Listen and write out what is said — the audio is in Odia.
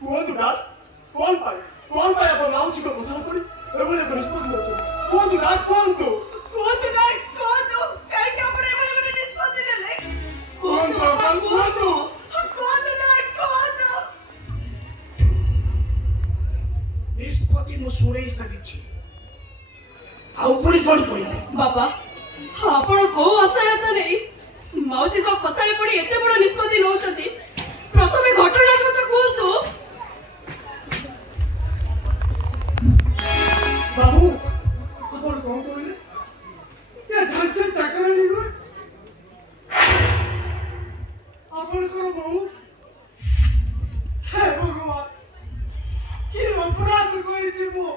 କୁହନ୍ତୁ ଡାଡ୍, କଣ ପାଇଁ ଆପଣ ମାଉସୀଙ୍କ କଥାର ପଡ଼ି ଏଭଳି ଏକ ନିଷ୍ପତ୍ତି ନେଉଛନ୍ତି? କୁହନ୍ତୁ ଡାଡ୍, କୁହନ୍ତୁ। କୁହନ୍ତୁ ଡାଡ୍, କୁହନ୍ତୁ କାହିଁକି ଆପଣ ଏଭଳି ଗୋଟେ ନିଷ୍ପତ୍ତି ନେଲେ? କୁହନ୍ତୁ ଅଙ୍କଲ୍, କୁହନ୍ତୁ। କୁହନ୍ତୁ ଡାଡ୍, କୁହନ୍ତୁ। ନିଷ୍ପତ୍ତି ମୁଁ ଶୁଣେଇ ସାରିଛି, ଆଉ ପୁଣି କଣ କହିବି? ବାପା, ଆପଣ କୋଉ ଅସହାୟତା ନେଇ ମାଉସୀଙ୍କ କଥାରେ ପଡ଼ି ଏତେ ବଡ଼ ନିଷ୍ପତ୍ତି ନେଉଛନ୍ତି? ପ୍ରଥମେ ଘଟଣାଟା ତ କୁହନ୍ତୁ। ବାବୁ, ଆପଣ କଣ କହିଲେ? ଏ ଝାଞ୍ଚ ଚାକରାଣୀ ନୁହେଁ, ଆପଣଙ୍କର ବୋହୂ। ହେ ଭଗବାନ, କି ଅପରାଧ କରିଛି ମୁଁ?